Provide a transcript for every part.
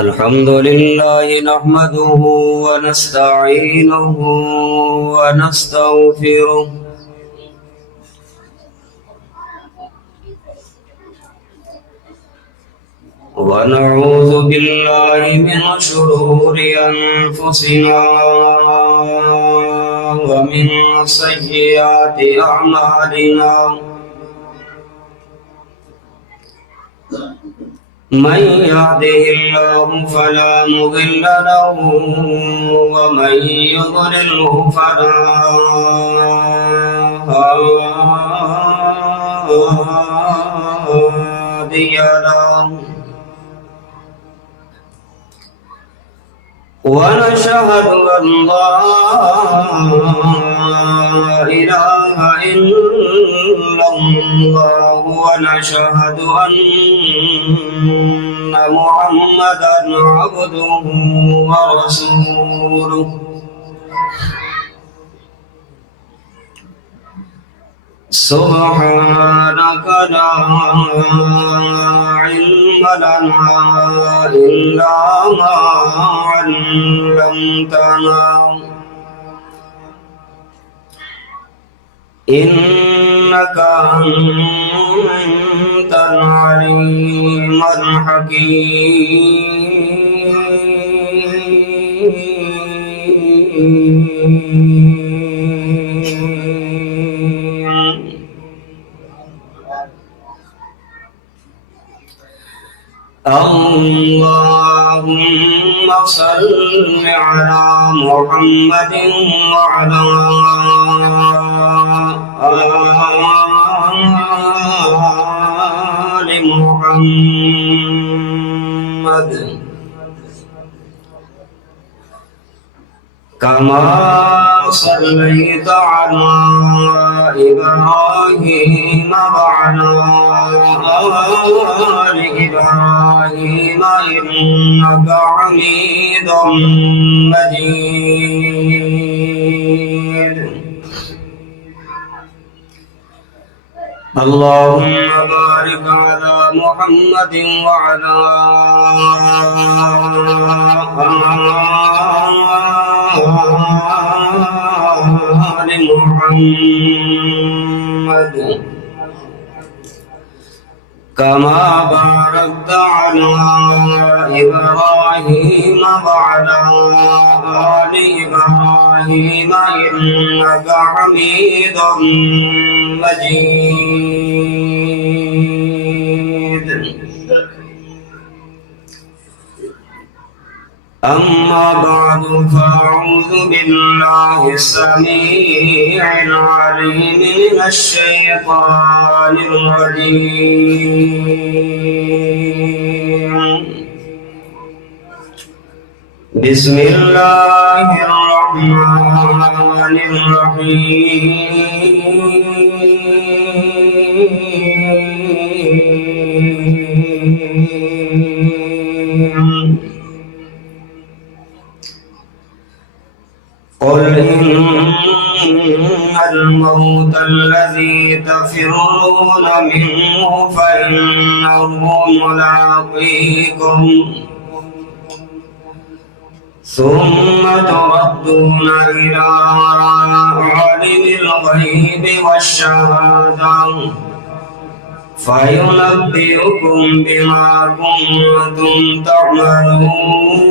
الحمد لله نحمده ونستعينه ونستغفره ونعوذ بالله من شرور أنفسنا ومن سيئات أعمالنا من يهده الله فلا مضل له ومن يضلله فلا هادي له ونشهد أن لا إله إلا الله ونشهد أن محمدا عبده ورسوله سبحانك لا علم لنا إلا ما علمتنا إنك أنت العليم الحكيم اللهم صل على محمد وعلى آل محمد كما صليت على إبراهيم وعلى آل إبراهيم إنك حميد مجيد اللهم بارك على محمد وعلى آل محمد كما باركت على إبراهيم وعلى آل إبراهيم إنك حميد مجيد أما بعد فأعوذ بالله السميع العليم من الشيطان الرجيم بسم الله الرحمن الرحيم قل إن الموت الذي تفرون منه فإنه ملاقيكم ثم تردون إلى عالم الغيب والشهادة فينبئكم بما كنتم تعملون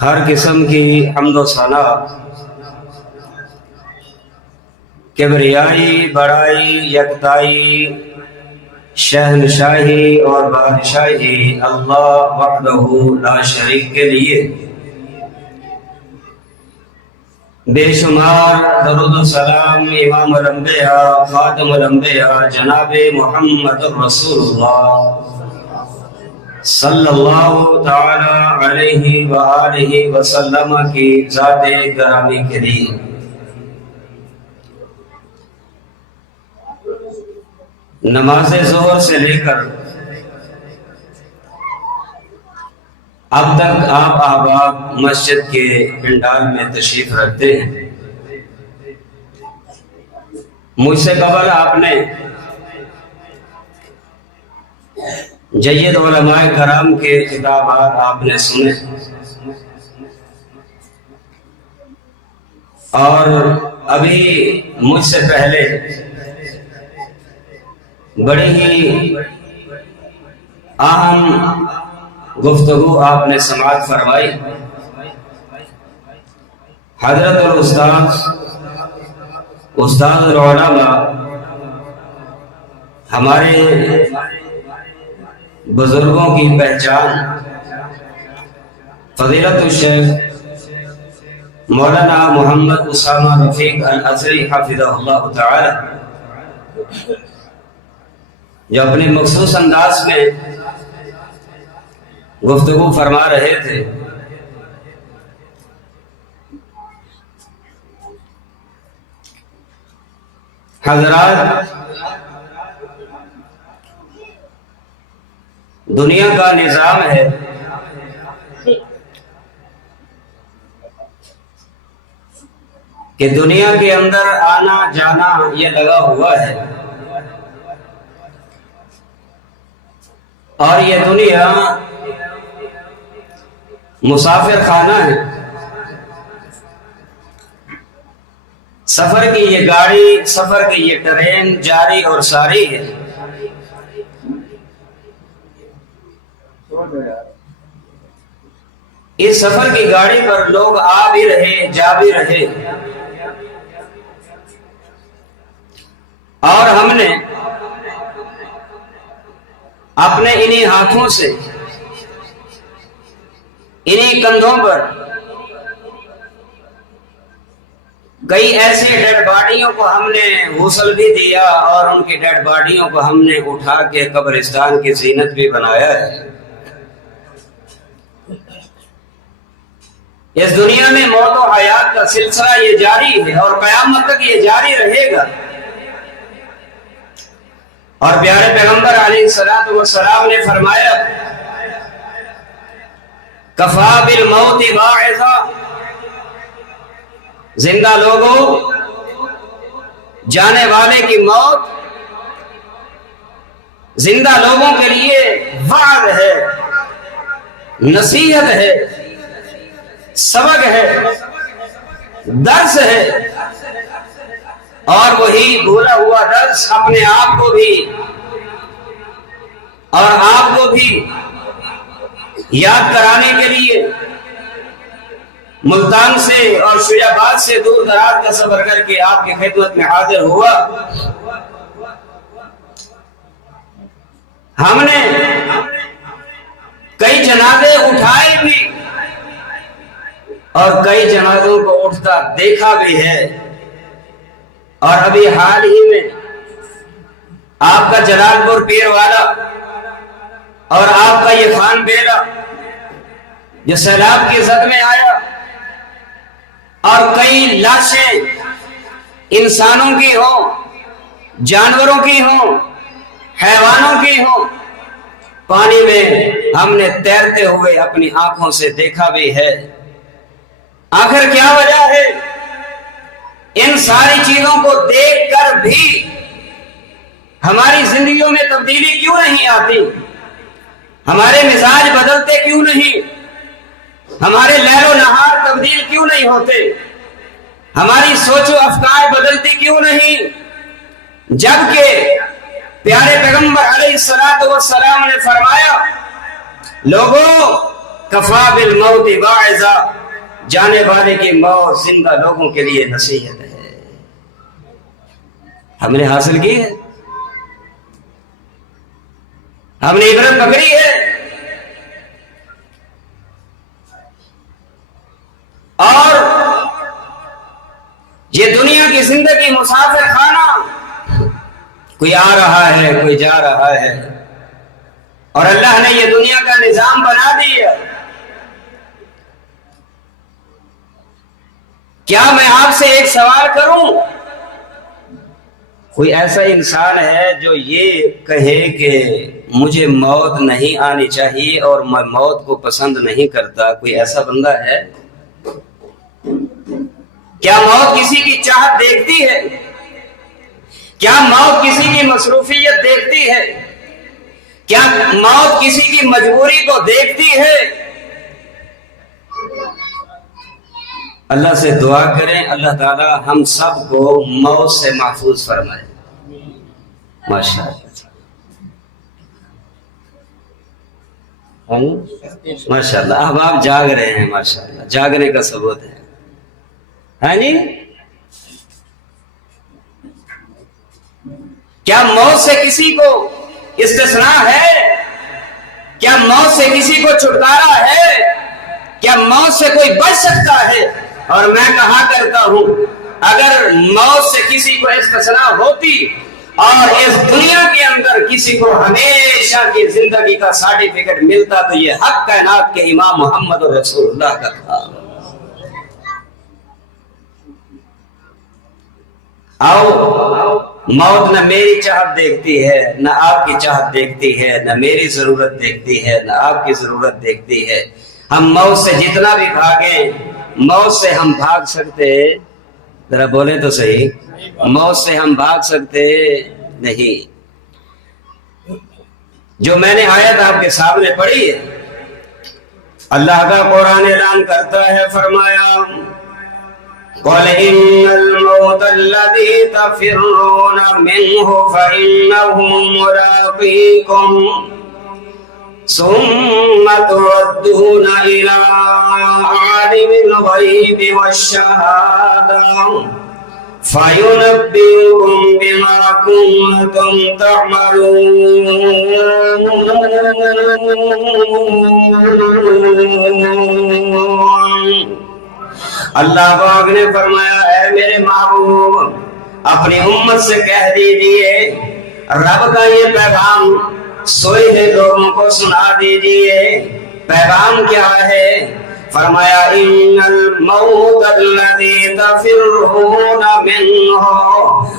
ہر قسم کی حمد و ثنا، کبریائی، بڑائی، یکتائی، شہنشاہی اور بادشاہی اللہ وحدہ لا شریک کے لیے بے شمار درود و سلام امام الانبیاء خاتم الانبیاء جناب محمد رسول اللہ صلی اللہ تعالی علیہ وآلہ وسلم کی ذات گرامی کے لیے نماز ظہر سے لے کر اب تک آپ احباب مسجد کے پنڈال میں تشریف رکھتے ہیں۔ مجھ سے قبل آپ نے جید علماء کرام کے خطابات آپ نے سنے، اور ابھی مجھ سے پہلے بڑی ہی اہم گفتگو آپ نے سماعت فرمائی۔ حضرت استاد العلماء ہمارے بزرگوں کی پہچان فضیلت الشیخ مولانا محمد اسامہ رفیق الازہری حفظہ اللہ تعالی، جو اپنے مخصوص انداز میں گفتگو فرما رہے تھے، حضرات دنیا کا نظام ہے کہ دنیا کے اندر آنا جانا یہ لگا ہوا ہے، اور یہ دنیا مسافر خانہ ہے۔ سفر کی یہ گاڑی، سفر کی یہ ٹرین جاری اور ساری ہے۔ اس سفر کی گاڑی پر لوگ آ بھی رہے، جا بھی رہے، اور ہم نے اپنے انہی ہاتھوں سے انہی کندھوں پر کئی ایسی ڈیڈ باڈیوں کو ہم نے غسل بھی دیا، اور ان کی ڈیڈ باڈیوں کو ہم نے اٹھا کے قبرستان کی زینت بھی بنایا ہے۔ اس دنیا میں موت و حیات کا سلسلہ یہ جاری ہے، اور قیامت تک یہ جاری رہے گا۔ اور پیارے پیغمبر علیہ السلام نے فرمایا، کفا بالموت واعظا، زندہ لوگوں، جانے والے کی موت زندہ لوگوں کے لیے وعظ ہے، نصیحت ہے، سبق ہے، درس ہے، اور وہی بھولا ہوا درس اپنے آپ کو بھی اور آپ کو بھی یاد کرانے کے لیے ملتان سے اور شیعہ آباد سے دور دراز کا سفر کر کے آپ کی خدمت میں حاضر ہوا۔ ہم نے کئی جنازے اٹھائے بھی، اور کئی جنازوں کو اٹھتا دیکھا بھی ہے، اور ابھی حال ہی میں آپ کا جلال پور پیر والا اور آپ کا یہ خان بیلا جو سیلاب کی زد میں آیا، اور کئی لاشیں انسانوں کی ہوں، جانوروں کی ہوں، حیوانوں کی ہوں، پانی میں ہم نے تیرتے ہوئے اپنی آنکھوں سے دیکھا بھی ہے۔ آخر کیا وجہ ہے؟ ان ساری چیزوں کو دیکھ کر بھی ہماری زندگیوں میں تبدیلی کیوں نہیں آتی؟ ہمارے مزاج بدلتے کیوں نہیں؟ ہمارے لیل و نہار تبدیل کیوں نہیں ہوتے؟ ہماری سوچ و افکار بدلتی کیوں نہیں؟ جبکہ پیارے پیغمبر علیہ السلام نے فرمایا، لوگوں کفا بالموت واعظا، جانے والے کی موت زندہ لوگوں کے لیے نصیحت ہے۔ ہم نے حاصل کی ہے، ہم نے عبرت پکڑی ہے، اور یہ دنیا کی زندگی مسافر خانہ، کوئی آ رہا ہے کوئی جا رہا ہے، اور اللہ نے یہ دنیا کا نظام بنا دیا۔ کیا میں آپ سے ایک سوال کروں؟ کوئی ایسا انسان ہے جو یہ کہے کہ مجھے موت نہیں آنی چاہیے اور میں موت کو پسند نہیں کرتا؟ کوئی ایسا بندہ ہے؟ کیا موت کسی کی چاہت دیکھتی ہے؟ کیا موت کسی کی مصروفیت دیکھتی ہے؟ کیا موت کسی کی مجبوری کو دیکھتی ہے؟ اللہ سے دعا کریں اللہ تعالی ہم سب کو موت سے محفوظ فرمائے۔ ماشاء اللہ، ماشاء اللہ، اب آپ جاگ رہے ہیں، ماشاء اللہ، جاگنے کا ثبوت ہے۔ ہاں جی، کیا موت سے کسی کو استثناء ہے؟ کیا موت سے کسی کو چھٹکارا ہے؟ کیا موت سے کوئی بچ سکتا ہے؟ اور میں کہا کرتا ہوں اگر موت سے کسی کو استثناء ہوتی اور اس دنیا کے اندر کسی کو ہمیشہ کی زندگی کا سرٹیفکیٹ ملتا تو یہ حق کائنات کے امام محمد رسول اللہ کا تھا۔ آؤ، موت نہ میری چاہت دیکھتی ہے، نہ آپ کی چاہت دیکھتی ہے، نہ میری ضرورت دیکھتی ہے، نہ آپ کی ضرورت دیکھتی ہے۔ ہم موت سے جتنا بھی بھاگیں، موت سے ہم بھاگ سکتے، ذرا بولیں تو صحیح، موت سے ہم بھاگ سکتے نہیں۔ جو میں نے آیت آپ کے سامنے پڑھی ہے، اللہ کا قرآن اعلان کرتا ہے، فرمایا قُلْ إِنَّ الْمَوْتَ الَّذِي تَفِرُّونَ مِنْهُ فَإِنَّهُ مُلَاقِيكُمْ ثُمَّ تُرَدُّونَ إِلَى عَالِمِ الْغَيْبِ وَالشَّهَادَةِ فَيُنَبِّئُكُم بِمَا كُنتُمْ تَعْمَلُونَ۔ اللہ پاک نے فرمایا اے میرے محبوب اپنی امت سے کہہ دیجئے رب کا یہ پیغام سوئے ہوئے لوگوں کو سنا دیجئے۔ پیغام کیا ہے؟ فرمایا ان الموت الذی تفرون منہ،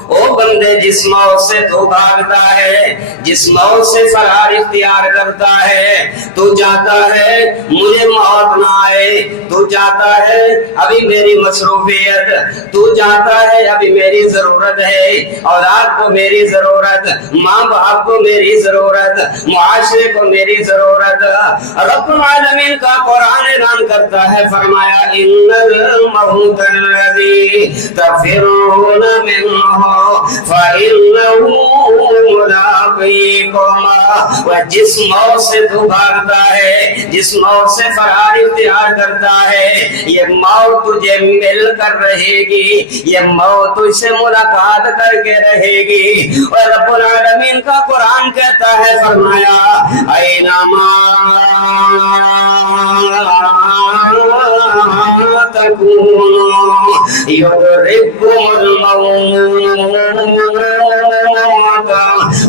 او بندے جس موت سے تو بھاگتا ہے، جس موت سے فرار اختیار کرتا ہے، تو چاہتا ہے مجھے موت نہ آئے، تو چاہتا ہے ابھی میری مصروفیت، تو چاہتا ہے ابھی میری ضرورت ہے، اولاد کو میری ضرورت، ماں باپ کو میری ضرورت، معاشرے کو میری ضرورت۔ رب العالمین کا قرآن اعلان کرتا ہے، فرمایا ان الموت الذی تفرون منہ فإنہ ملاقیکم، وہ جس موت سے تو بھاگتا ہے، جس موت سے فرار اختیار کرتا ہے، یہ موت تجھے مل کر رہے گی، یہ موت تجھ سے ملاقات کر کے رہے گی۔ اور رب العالمین کا قرآن کہتا ہے، فرمایا اینما تکونوا یدرککم الموت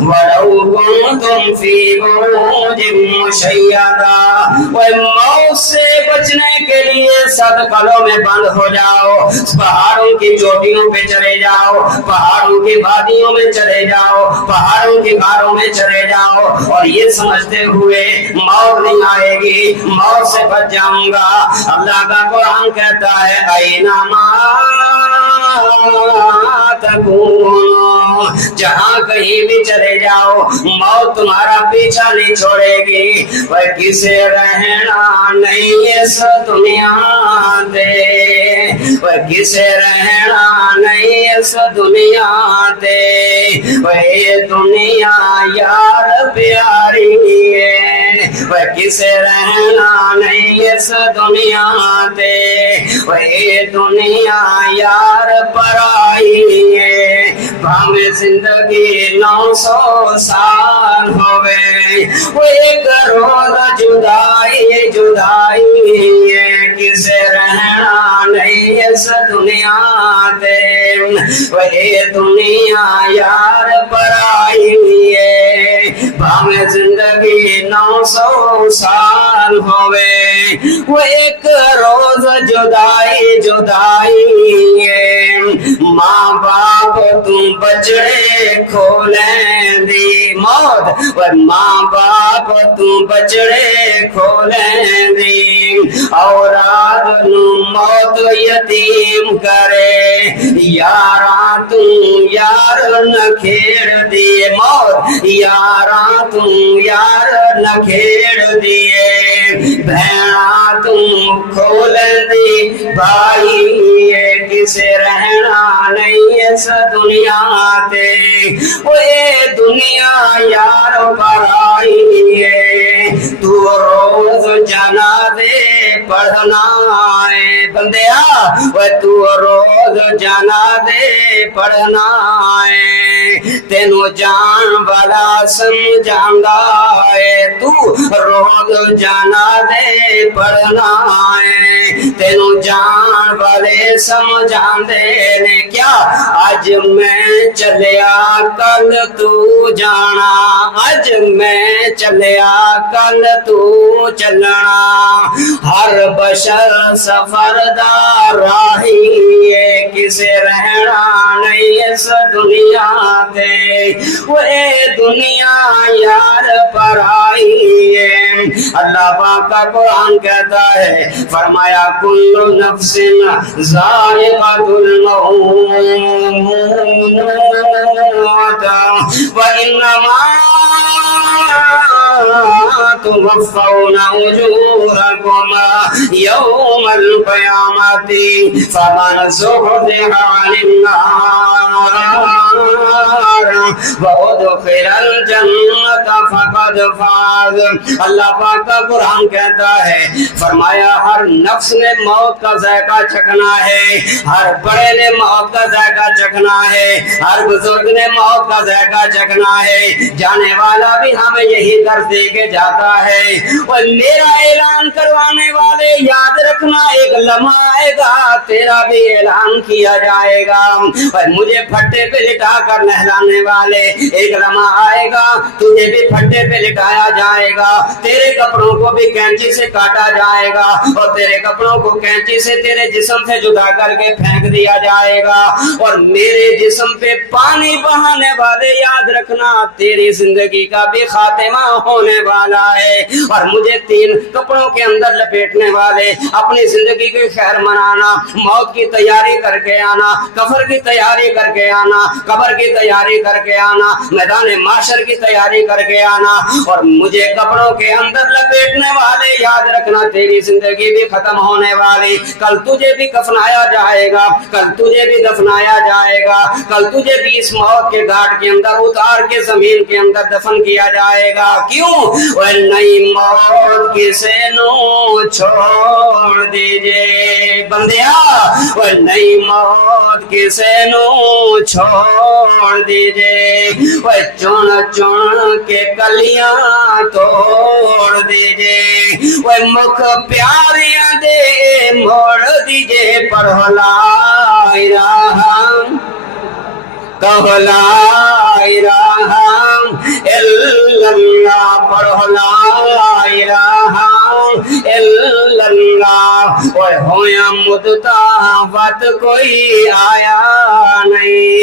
ولو کنتم فی بروج مشیدہ۔ وہ موت سے بچنے کے لیے سب قلوں میں بند ہو جاؤ، پہاڑوں کی چوٹیوں پہ چلے جاؤ، پہاڑوں کی وادیوں میں چلے جاؤ، پہاڑوں کی غاروں میں چلے جاؤ، اور یہ سمجھتے ہوئے موت نہیں آئے گی، موت سے بچ جاؤں گا۔ اللہ کا قرآن کہتا ہے اینما تکونوا، جہاں کہیں بھی چلے جاؤ موت تمہارا پیچھا نہیں چھوڑے گی۔ وہ کسے رہنا نہیں اس دنیا دے، وہ کسے رہنا نہیں اس دنیا تے اے دنیا یار پیاری ہے کسے رہنا نہیں اس دنیا تے اے دنیا یار پرائی ہے بھامے زندگی 900 سال ہوئے وہ ایک روز جدائی جدائی ہے کسے رہنا نہیں اس دنیا تے اے دنیا یار پرائی ہے بھامے زندگی 900 سال ہوئے وہ ایک روز جدائی جدائی ہے ماں باپ تم بچڑے کھولیں دی موت و ماں باپ تم بچڑے کھولیں دی اوراد نو موت یتیم کرے یاراں تم یار نہ کھیڑ دیے موت یاراں تم یار نہ کھیڑ دیے بہنا تم کھول دی بھائی کسے رہنا نہیں اس دنیا تے وہ اے دنیا یار برائی ہے تو روز جنازے پڑھنا ہے بندیا وہ تو روز جنازے پڑھنا ہے تینو جان والا سمجھاندا ہے تو روز جنازے پڑھنا ہے تینو جان والے سمجھاندے نے کیا آج میں چلیا کل تو جانا آج میں چلیا کل تو چلنا ہر بشر سفر دا راہی ہے کسے رہنا نہیں اس دنیا تے وہ اے دنیا یار پرائی ہے اللہ پاک کا قرآن کہتا ہے فرمایا کل نفس ذائقۃ الموت وانما توفون اجورکم یوم القیامۃ فمن زحزح عن النار وادخل الجنۃ فقد فاز اللہ پاک کا قرآن کہتا ہے فرمایا ہر نفس نے موت کا ذائقہ چکھنا ہے ہر بڑے نے موت کا ذائقہ چکھنا ہے ہر بزرگ نے موت کا ذائقہ چکھنا ہے جانے والا بھی ہمیں یہی درس دے کے جاتا ہے اور میرا اعلان کروانے والے یاد رکھنا ایک لمحہ آئے گا تیرا بھی اعلان کیا جائے گا اور مجھے پھٹے پہ لٹا کر نہلانے والے ایک لمحہ آئے گا تجھے بھی پھٹے پہ لٹایا جائے گا تیرے کپڑوں کو بھی کینچی سے کاٹا جائے گا اور تیرے کپڑوں کو کینچی سے تیرے جسم سے جدا کر کے پھینک دیا جائے گا اور میرے جسم پہ پانی بہانے والے یاد رکھنا تیری زندگی کا بھی خاتمہ ہونے والا ہے اور مجھے 3 کپڑوں کے اندر لپیٹنے والے اپنی زندگی کی خیر منانا موت کی تیاری کر کے آنا کفر کی تیاری کر کے آنا قبر کی تیاری کر کے آنا میدان معاشر کی تیاری کر کے آنا اور مجھے کپڑوں کے اندر لپیٹنے والے یاد رکھنا تیری زندگی بھی ختم ہونے والی کل تجھے بھی کفنایا جائے گا کل تجھے بھی دفنایا جائے گا کل تجھے بھی اس موت کے گھاٹ کے اندر اتار کے زمین کے اندر دفن کیا جائے گا کیوں وہ نئی موت کسے نو چھوڑ دیجئے بندیا وہ نئی موت کسے نو چھوڑ دیجئے وہ چن چن کے کلیاں توڑ دیجئے وہ مکھ پیاریاں دے موڑ دیجئے پڑھو لا الہ کہو لا الہ الا اللہ پڑھو لا الہ الا اللہ اوہ ہویا مدتا وقت کوئی آیا نہیں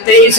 23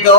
2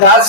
10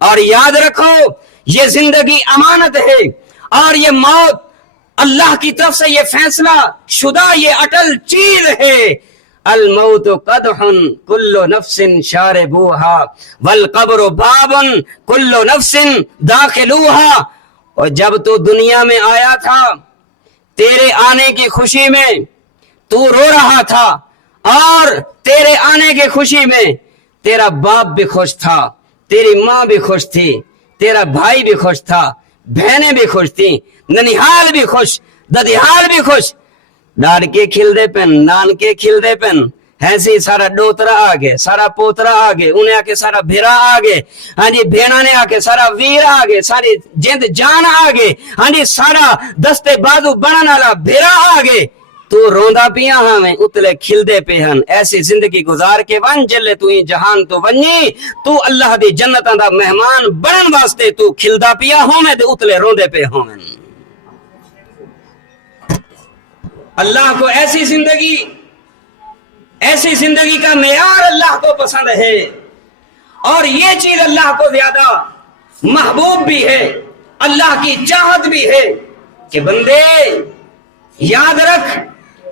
اور یاد رکھو یہ زندگی امانت ہے اور یہ موت اللہ کی طرف سے یہ فیصلہ شدہ یہ اٹل چیز ہے. الموت قدح کل نفس شاربوها والقبر باب کل نفس داخلوها. اور جب تو دنیا میں آیا تھا تیرے آنے کی خوشی میں تو رو رہا تھا اور تیرے آنے کی خوشی میں تیرا باپ بھی خوش تھا, تیری ماں بھی خوش تھی, تیرا بھائی بھی خوش تھا, بہنیں بھی خوش تھی, ننیحال بھی خوش, ددیحال بھی خوش. ڈاڑ کے کھل دے پن نان کے کھل دے پن ایسی سارا ڈوترا آگے سارا پوترا آگے انہیں آ کے سارا بھیرا آگے ہاں جی بھیڑا نے آ کے سارا ویر آگے ساری جند جان آگے ہاں جی سارا دستے بازو بنانا والا بھیرا آگے. تو روندا پیا ہمیں اتلے کھل دے پہ ہن. ایسی زندگی گزار کے ون جلے تو ہی جہان تو ونی تو اللہ دی جنتاں دا مہمان بنن واسطے تو کھلدا پیا ہوویں تے اتلے روندے پہ ہوویں. اللہ کو ایسی زندگی کا معیار اللہ کو پسند ہے اور یہ چیز اللہ کو زیادہ محبوب بھی ہے, اللہ کی چاہت بھی ہے کہ بندے یاد رکھ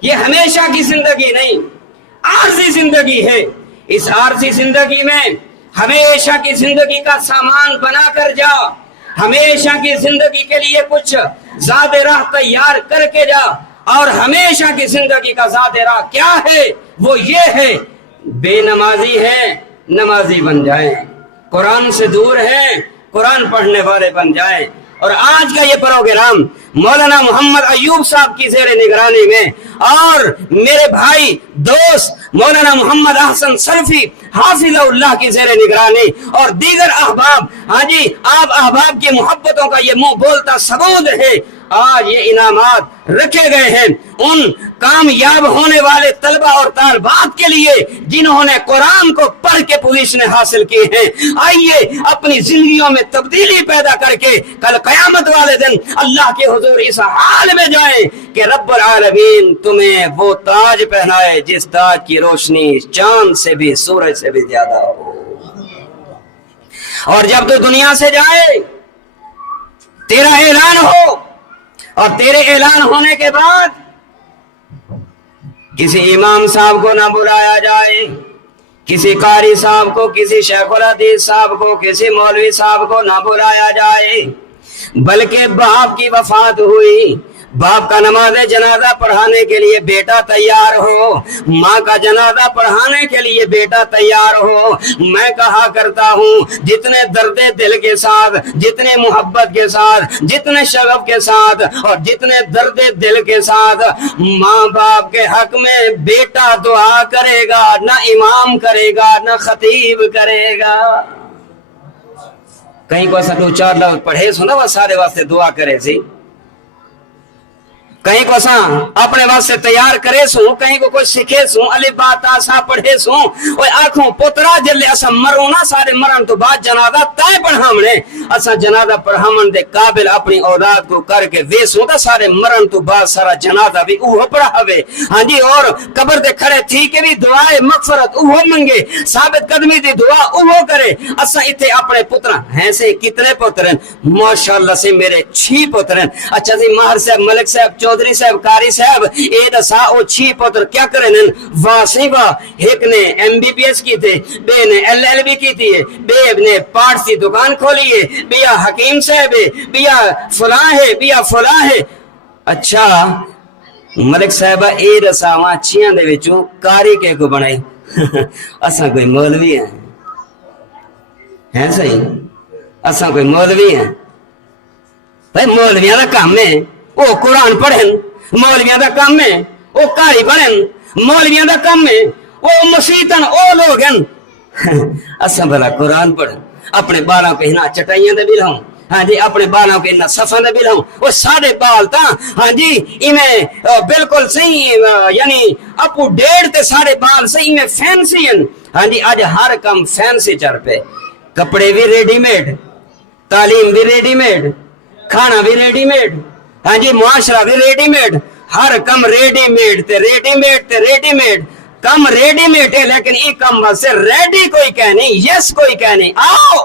یہ ہمیشہ کی زندگی نہیں, عارضی زندگی ہے. اس عارضی زندگی میں ہمیشہ کی زندگی کا سامان بنا کر جا, ہمیشہ کی زندگی کے لیے کچھ ذات راہ تیار کر کے جا. اور ہمیشہ کی زندگی کا ذات راہ کیا ہے؟ وہ یہ ہے بے نمازی ہے نمازی بن جائیں, قرآن سے دور ہے قرآن پڑھنے والے بن جائیں. اور آج کا یہ پروگرام مولانا محمد ایوب صاحب کی زیر نگرانی میں اور میرے بھائی دوست مولانا محمد احسن سلفی حافظ اللہ کی زیر نگرانی اور دیگر احباب ہاں جی آپ احباب کی محبتوں کا یہ منہ بولتا ثبوت ہے. آج یہ انعامات رکھے گئے ہیں ان کامیاب ہونے والے طلبہ اور طالبات کے لیے جنہوں نے قرآن کو پڑھ کے پوزیشن حاصل کی ہیں. آئیے اپنی زندگیوں میں تبدیلی پیدا کر کے کل قیامت والے دن اللہ کے حضور اس حال میں جائیں کہ رب العالمین تمہیں وہ تاج پہنائے جس تاج کی روشنی چاند سے بھی سورج سے بھی زیادہ ہو. اور جب تو دنیا سے جائے تیرا اعلان ہو اور تیرے اعلان ہونے کے بعد کسی امام صاحب کو نہ بلایا جائے, کسی قاری صاحب کو, کسی شیخ الحدیث صاحب کو, کسی مولوی صاحب کو نہ بلایا جائے, بلکہ باپ کی وفات ہوئی, باپ کا نماز جنازہ پڑھانے کے لیے بیٹا تیار ہو, ماں کا جنازہ پڑھانے کے لیے بیٹا تیار ہو. میں کہا کرتا ہوں جتنے درد دل کے ساتھ, جتنے محبت کے ساتھ, جتنے شغف کے ساتھ اور جتنے درد دل کے ساتھ ماں باپ کے حق میں بیٹا دعا کرے گا, نہ امام کرے گا نہ خطیب کرے گا. کہیں کو ایسا دو چار لفظ پڑھے سو نا وہ سارے واسطے دعا کرے سی, کہیں کو سا اپنے واسطے تیار کرے سوں, کہیں کو کوئی سکھے سوں, الف با تا سا پڑھے سوں. اوے آنکھوں پترا جلے اسا مرونا سارے مرن تو بعد جنازہ تے پڑھامنے اسا جنازہ پڑھامن دے قابل اپنی اولاد کو کر کے ویسوں تا سارے مرن تو بعد سارا جنازہ بھی اوہ پڑھاوے. ہاں جی اور قبر دے کھڑے تھی کہ بھی دعائے مغفرت اوہ منگے, ثابت قدمی دی دعا اوہ کرے. اسا ایتھے اپنے پترا ہیں سے کتنے پترن ماشاءاللہ سے میرے 6 پترن. اچھا جی ماہر صاحب, ملک صاحب, چودھری صاحب, قاری صاحب اے دسا او 6 پتر کیا کرن واسی وا ایک نے ایم بی بی ایس کی تھے, بے نے ایل ایل بی کی تھی, بے نے پارٹس کی دکان کھولی ہے, بیا حکیم صاحب ہے, بیا فلاں ہے, بیا فلاں ہے. اچھا ملک صاحب اے دسا وا 6 دے وچوں قاری کے کو بنائی اساں کوئی مولوی ہیں صحیح, اساں کوئی مولوی ہیں بھائی. مولویاں دا کام ہے وہ قرآن پڑھن, مولویاں دا کام ہے وہ قاری بنن, مولویاں دا کام ہے وہ مسیتن او لوگ ہیں. اساں بھلا قرآن پڑھن, اپنے بالاں کو ہنا چٹائیاں دے بھی رہوں, ہاں جی اپنے بالاں کے ہنا صفاں دے بھی رہوں. وہ سارے بال تاں ہاں جی انہیں بالکل صحیح یعنی اپو ڈیڑھ تے سارے بال صحیح میں فینسی ہیں. ہاں جی آج ہر کام فینسی چل پہ, کپڑے بھی ریڈی میڈ, تعلیم بھی ریڈی میڈ, کھانا بھی ریڈی میڈ, ہاں جی معاشرہ بھی ریڈی میڈ, ہر کم ریڈی میڈ تے ریڈی میڈ تے ریڈی میڈ. کم ریڈی میڈ ہے لیکن یہ کم واسطے ریڈی کوئی کہہ نہیں, یس کوئی کہہ نہیں. آؤ